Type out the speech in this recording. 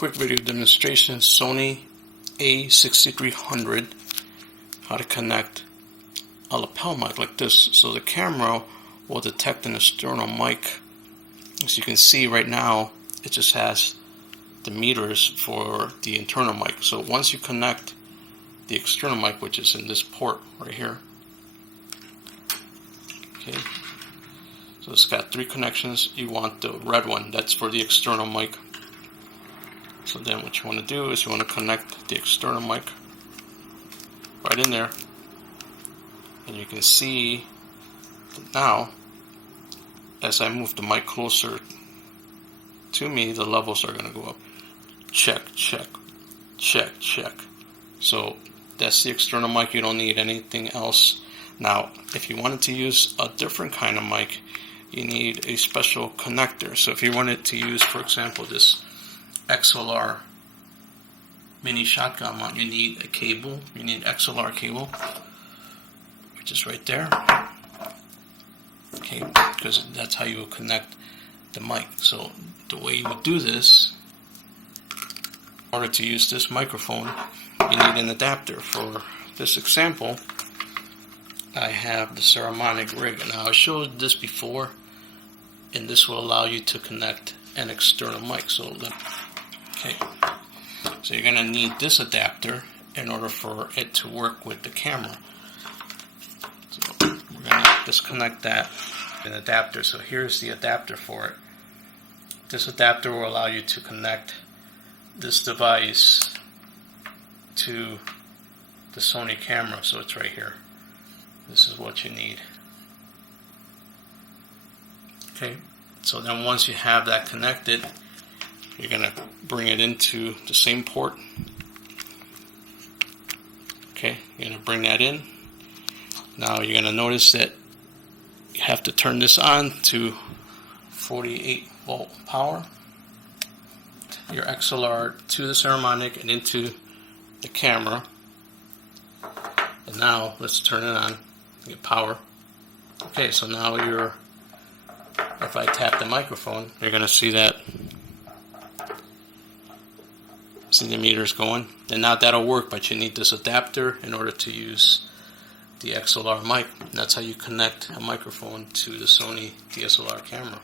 quick video demonstration, Sony A6300, how to connect a lapel mic like this. So the camera will detect an external mic. As you can see right now, it just has the meters for the internal mic. So once you connect the external mic, which is in this port right here, okay, so it's got 3 connections. You want the red one, that's for the external mic. So then what you want to do is you want to connect the external mic right in there, and you can see that now as I move the mic closer to me, the levels are going to go up. Check, check, check, check. So that's the external mic. You don't need anything else. Now if you wanted to use a different kind of mic, you need a special connector. So if you wanted to use, for example, this XLR mini shotgun mount, you need a cable. You need XLR cable, which is right there. Okay, because that's how you will connect the mic. So the way you would do this, in order to use this microphone, you need an adapter. For this example, I have the Saramonic Rig. Now I showed this before, and this will allow you to connect an external mic. So you're going to need this adapter in order for it to work with the camera. So we're going to disconnect that an adapter. So here's the adapter for it. This adapter will allow you to connect this device to the Sony camera. So it's right here. This is what you need. Okay, so then once you have that connected, you're going to bring it into the same port. Okay, you're going to bring that in. Now you're going to notice that you have to turn this on to 48 volt power. Your XLR to the Saramonic and into the camera. And now let's turn it on. Get power. Okay, so now if I tap the microphone, you're going to see that. See the meters going? Then now that'll work, but you need this adapter in order to use the XLR mic. And that's how you connect a microphone to the Sony DSLR camera.